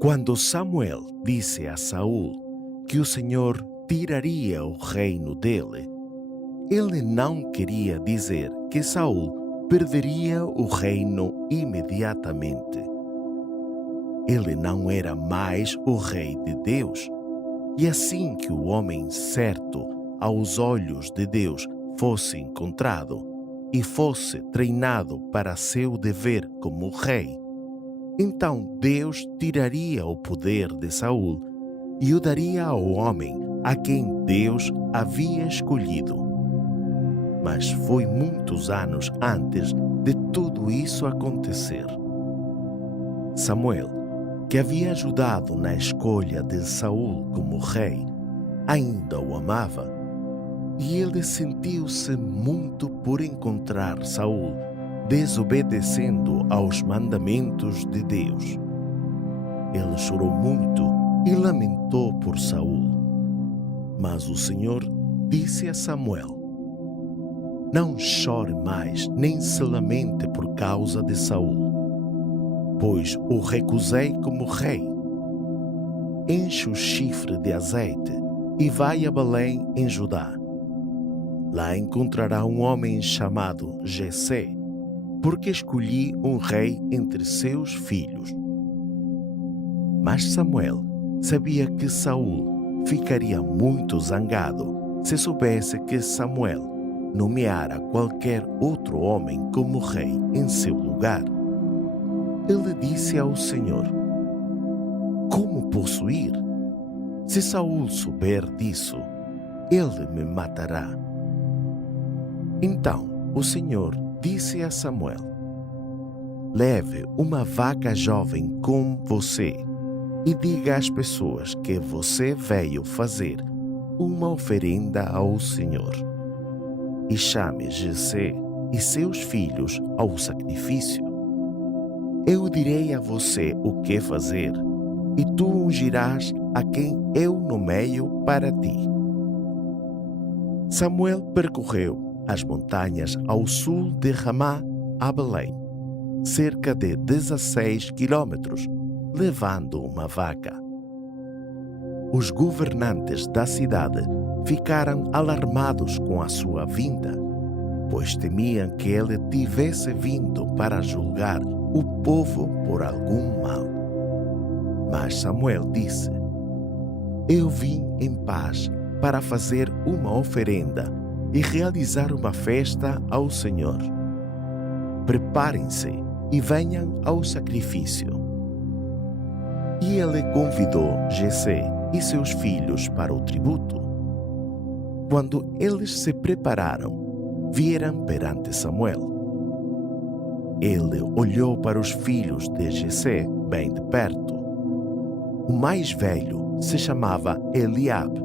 Quando Samuel disse a Saul que o Senhor tiraria o reino dele, ele não queria dizer que Saul perderia o reino imediatamente. Ele não era mais o rei de Deus, e assim que o homem certo aos olhos de Deus fosse encontrado e fosse treinado para seu dever como rei, então Deus tiraria o poder de Saul e o daria ao homem a quem Deus havia escolhido. Mas foi muitos anos antes de tudo isso acontecer. Samuel, que havia ajudado na escolha de Saul como rei, ainda o amava, e ele sentiu-se muito por encontrar Saul desobedecendo aos mandamentos de Deus. Ele chorou muito e lamentou por Saul. Mas o Senhor disse a Samuel: não chore mais, nem se lamente por causa de Saul, pois o recusei como rei. Enche o chifre de azeite e vai a Belém em Judá. Lá encontrará um homem chamado Jessé, porque escolhi um rei entre seus filhos. Mas Samuel sabia que Saul ficaria muito zangado se soubesse que Samuel nomeara qualquer outro homem como rei em seu lugar. Ele disse ao Senhor: como posso ir? Se Saul souber disso, ele me matará. Então o Senhor disse a Samuel: leve uma vaca jovem com você e diga às pessoas que você veio fazer uma oferenda ao Senhor. E chame Jessé e seus filhos ao sacrifício. Eu direi a você o que fazer, e tu ungirás a quem eu nomeio para ti. Samuel percorreu as montanhas ao sul de Ramá a Belém, cerca de 16 quilômetros, levando uma vaca. Os governantes da cidade ficaram alarmados com a sua vinda, pois temiam que ele tivesse vindo para julgar o povo por algum mal. Mas Samuel disse: eu vim em paz para fazer uma oferenda e realizar uma festa ao Senhor. Preparem-se e venham ao sacrifício. E ele convidou Jessé e seus filhos para o tributo. Quando eles se prepararam, vieram perante Samuel. Ele olhou para os filhos de Jessé bem de perto. O mais velho se chamava Eliabe,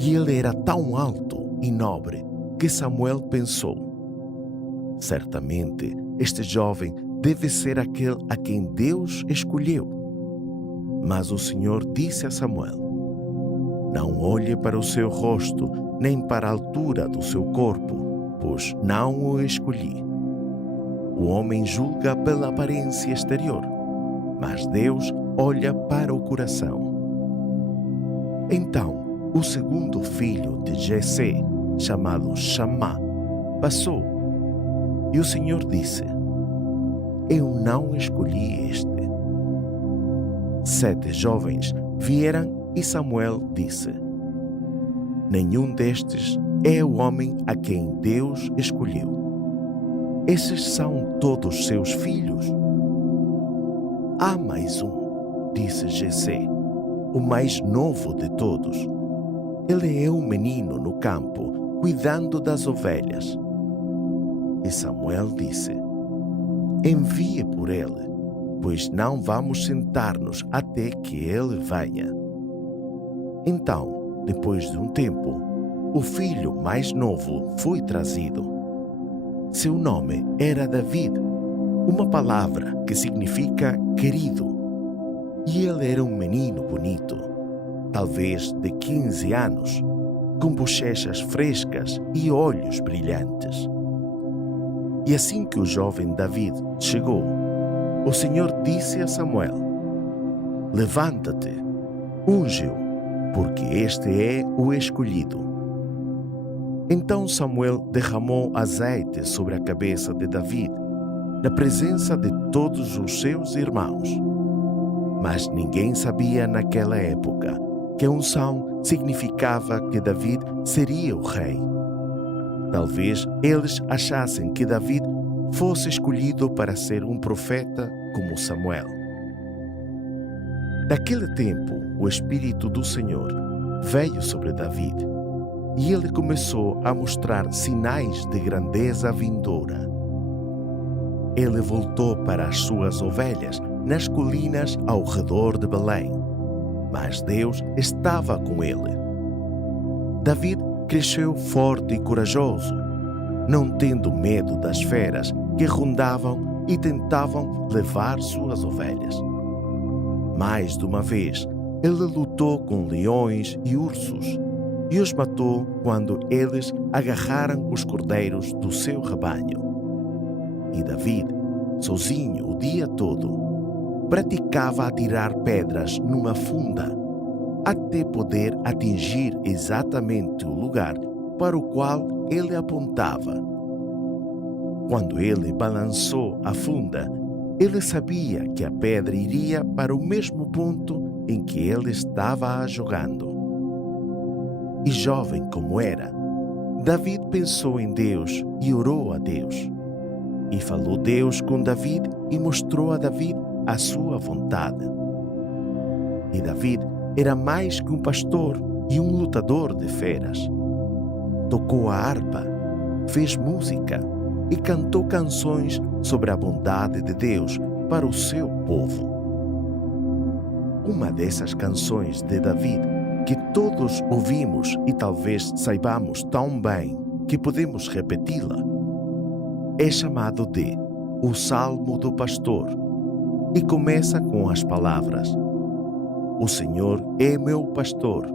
e ele era tão alto e nobre que Samuel pensou: certamente este jovem deve ser aquele a quem Deus escolheu. Mas o Senhor disse a Samuel: não olhe para o seu rosto, nem para a altura do seu corpo, pois não o escolhi. O homem julga pela aparência exterior, mas Deus olha para o coração. Então, o segundo filho de Jessé, chamado Chamá, passou, e o Senhor disse: eu não escolhi este. 7 jovens vieram e Samuel disse: nenhum destes é o homem a quem Deus escolheu. Esses são todos seus filhos? Há mais um, disse Jessé, o mais novo de todos. Ele é um menino no campo, cuidando das ovelhas. E Samuel disse: envie por ele, pois não vamos sentar-nos até que ele venha. Então, depois de um tempo, o filho mais novo foi trazido. Seu nome era David, uma palavra que significa querido. E ele era um menino bonito, talvez de 15 anos, com bochechas frescas e olhos brilhantes. E assim que o jovem David chegou, o Senhor disse a Samuel: levanta-te, unge-o, porque este é o escolhido. Então Samuel derramou azeite sobre a cabeça de David, na presença de todos os seus irmãos. Mas ninguém sabia naquela época que a unção significava que David seria o rei. Talvez eles achassem que David fosse escolhido para ser um profeta como Samuel. Naquele tempo, o Espírito do Senhor veio sobre David e ele começou a mostrar sinais de grandeza vindoura. Ele voltou para as suas ovelhas nas colinas ao redor de Belém, mas Deus estava com ele. David cresceu forte e corajoso, não tendo medo das feras que rondavam e tentavam levar suas ovelhas. Mais de uma vez, ele lutou com leões e ursos e os matou quando eles agarraram os cordeiros do seu rebanho. E David, sozinho o dia todo, praticava atirar pedras numa funda, até poder atingir exatamente o lugar para o qual ele apontava. Quando ele balançou a funda, ele sabia que a pedra iria para o mesmo ponto em que ele estava jogando. E jovem como era, David pensou em Deus e orou a Deus. E falou Deus com David e mostrou a David a sua vontade. E David era mais que um pastor e um lutador de feras. Tocou a harpa, fez música e cantou canções sobre a bondade de Deus para o seu povo. Uma dessas canções de David, que todos ouvimos e talvez saibamos tão bem que podemos repeti-la, é chamado de O Salmo do Pastor e começa com as palavras: O Senhor é meu pastor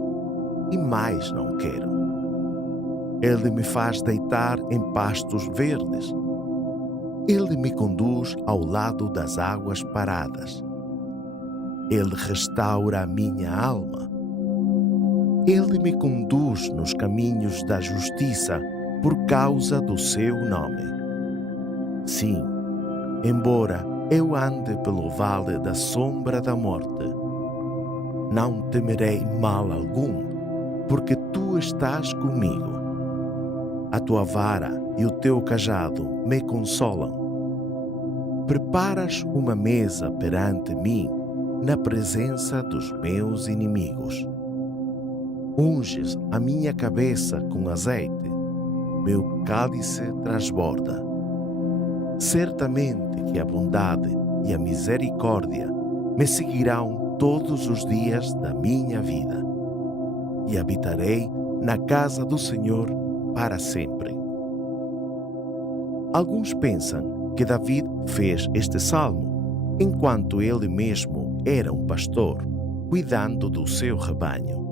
e mais não quero. Ele me faz deitar em pastos verdes. Ele me conduz ao lado das águas paradas. Ele restaura a minha alma. Ele me conduz nos caminhos da justiça por causa do seu nome. Sim, embora eu ande pelo vale da sombra da morte, não temerei mal algum, porque tu estás comigo. A tua vara e o teu cajado me consolam. Preparas uma mesa perante mim na presença dos meus inimigos. Unges a minha cabeça com azeite, meu cálice transborda. Certamente que a bondade e a misericórdia me seguirão todos os dias da minha vida, e habitarei na casa do Senhor para sempre. Alguns pensam que David fez este salmo enquanto ele mesmo era um pastor, cuidando do seu rebanho.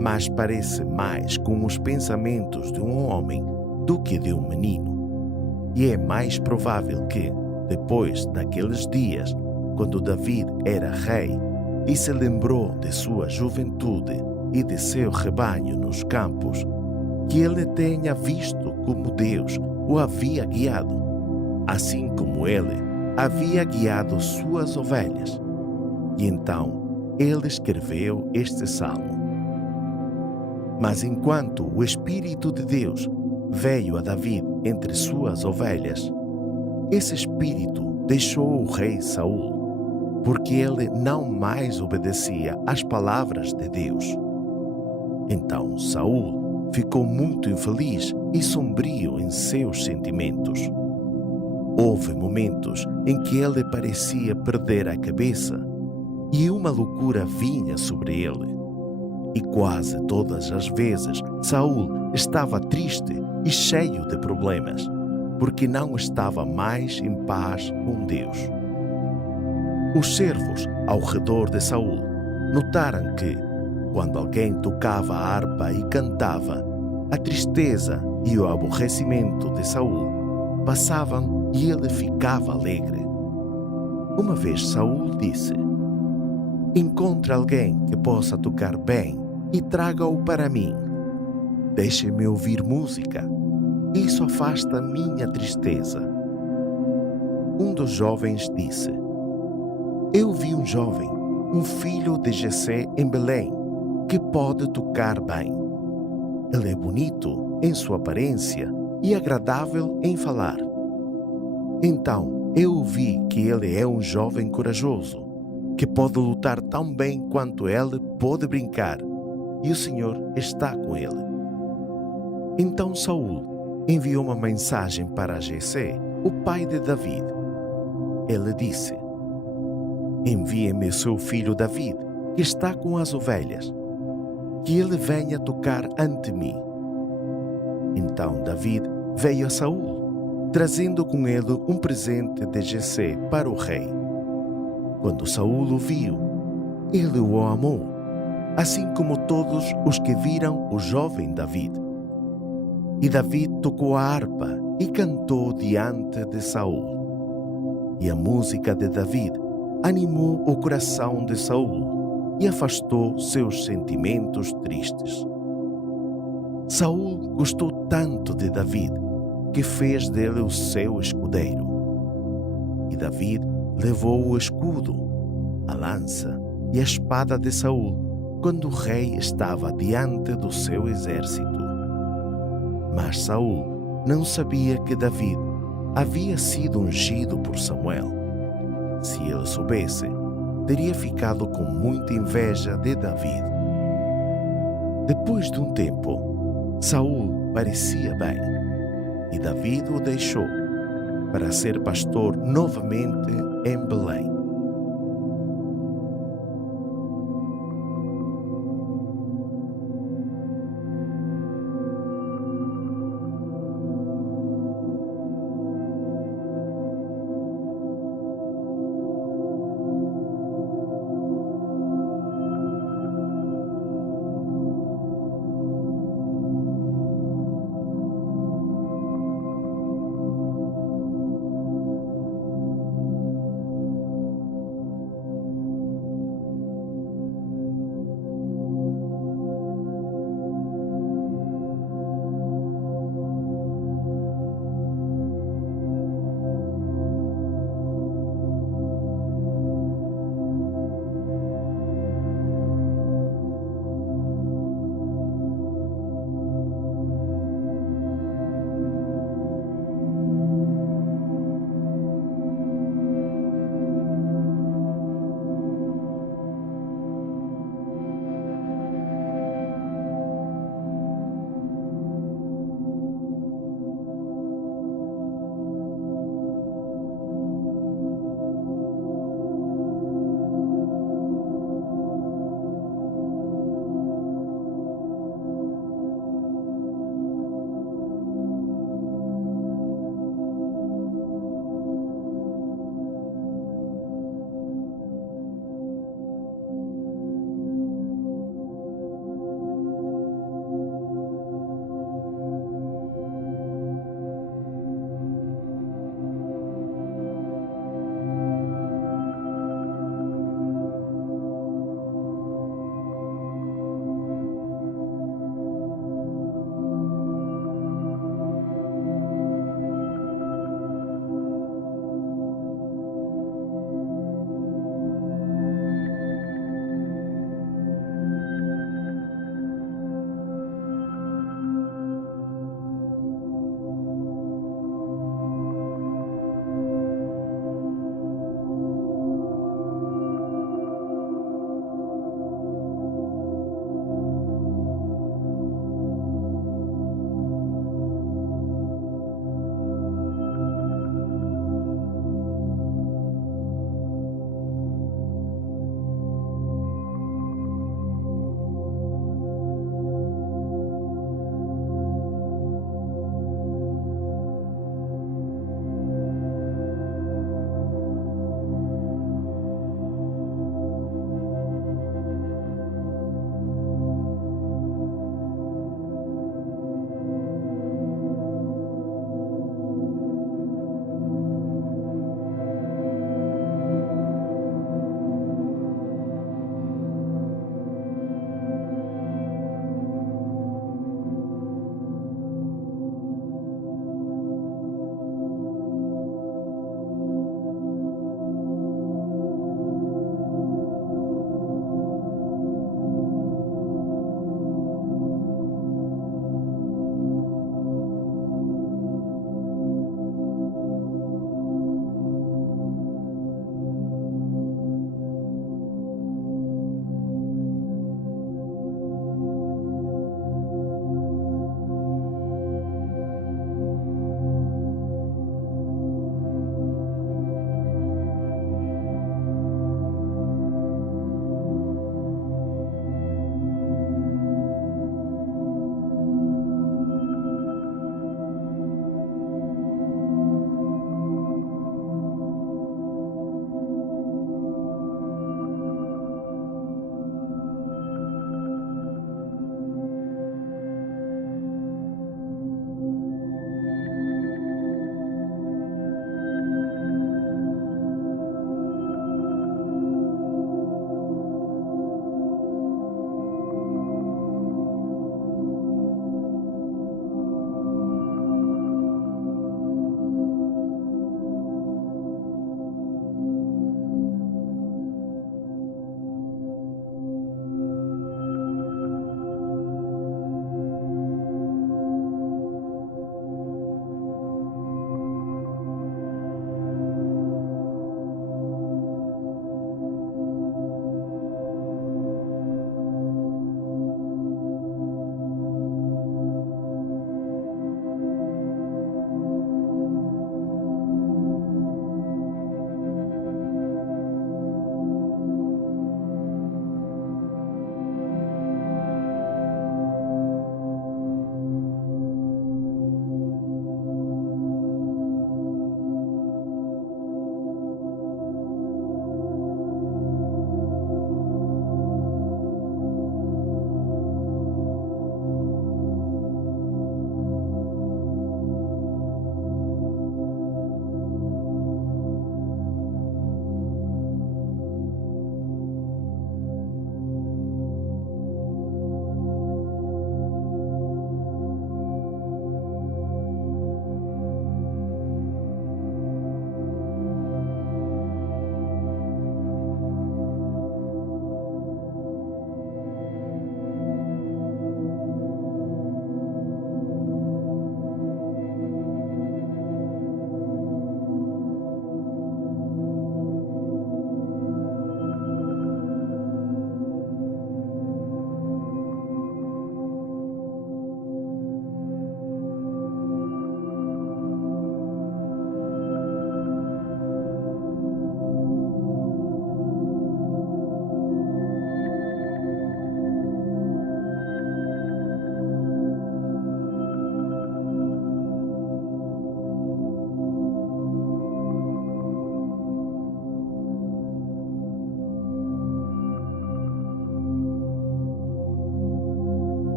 Mas parece mais com os pensamentos de um homem do que de um menino. E é mais provável que, depois daqueles dias, quando David era rei e se lembrou de sua juventude e de seu rebanho nos campos, que ele tenha visto como Deus o havia guiado, assim como ele havia guiado suas ovelhas. E então ele escreveu este salmo. Mas enquanto o Espírito de Deus veio a David entre suas ovelhas, esse Espírito deixou o rei Saul, porque ele não mais obedecia às palavras de Deus. Então Saul ficou muito infeliz e sombrio em seus sentimentos. Houve momentos em que ele parecia perder a cabeça e uma loucura vinha sobre ele. E quase todas as vezes Saul estava triste e cheio de problemas, porque não estava mais em paz com Deus. Os servos ao redor de Saul notaram que, quando alguém tocava a harpa e cantava, a tristeza e o aborrecimento de Saul passavam e ele ficava alegre. Uma vez Saul disse: encontre alguém que possa tocar bem e traga-o para mim. Deixe-me ouvir música. Isso afasta minha tristeza. Um dos jovens disse: Eu vi um jovem, um filho de Jessé em Belém, que pode tocar bem. Ele é bonito em sua aparência e agradável em falar. Então eu vi que ele é um jovem corajoso, que pode lutar tão bem quanto ele pode brincar, e o Senhor está com ele. Então Saul enviou uma mensagem para Jessé, o pai de David. Ele disse: Envie-me seu filho David, que está com as ovelhas, que ele venha tocar ante mim. Então David veio a Saul, trazendo com ele um presente de Jessé para o rei. Quando Saul o viu, ele o amou, assim como todos os que viram o jovem David. E David tocou a harpa e cantou diante de Saul. E a música de David animou o coração de Saul e afastou seus sentimentos tristes. Saul gostou tanto de David que fez dele o seu escudeiro. E David levou o escudo, a lança e a espada de Saul quando o rei estava diante do seu exército. Mas Saul não sabia que David havia sido ungido por Samuel. Se ele soubesse, teria ficado com muita inveja de David. Depois de um tempo, Saul parecia bem, e David o deixou para ser pastor novamente em Belém.